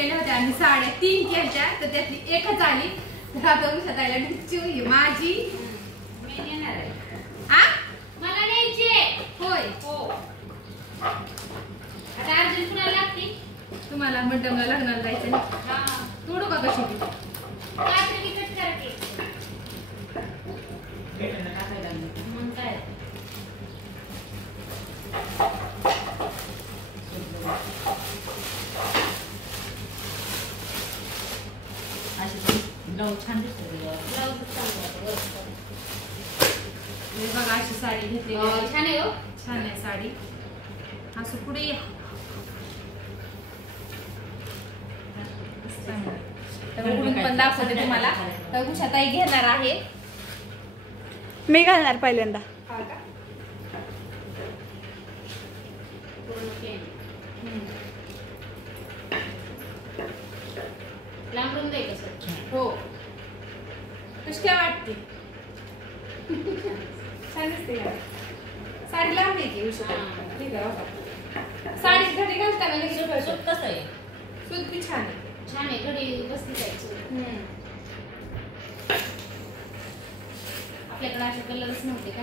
केल्या होत्या आणि साड्या 3 केल्या तर त्यातली एकच आली. तर आता उषाताईला ढिच्चू ही माझी मी नेणार आहे. आ मला न्यायची होय. हो. आता अर्जंट कुणाला लागते? तुम्हाला मॅडमला लग्नाला जायचं ना. हा तोडू का कशी ती? कात्री विकत करते. मग काय ब्लाऊज छान दिसतो. ब्लाऊज चांगला हे बघा अशी साडी घेतली. छान आहे हो. छान आहे साडी. असं पुढे या. तर उघडून पण दाखवते तुम्हाला. तर उषाताई घेणार आहे. मी घालणार पहिल्यांदा. लांबून दे कसं. हो कशी काय वाटते? छान दिसते का साडी? लांब द्यायची उषाताई. ठीक आहे. साडी घडी घालताना लगेच सूट कसं आहे? सूत बी छान आहे. छान आहे. घडी बसली जायची. आपल्याकडे असे कलरच नव्हते का?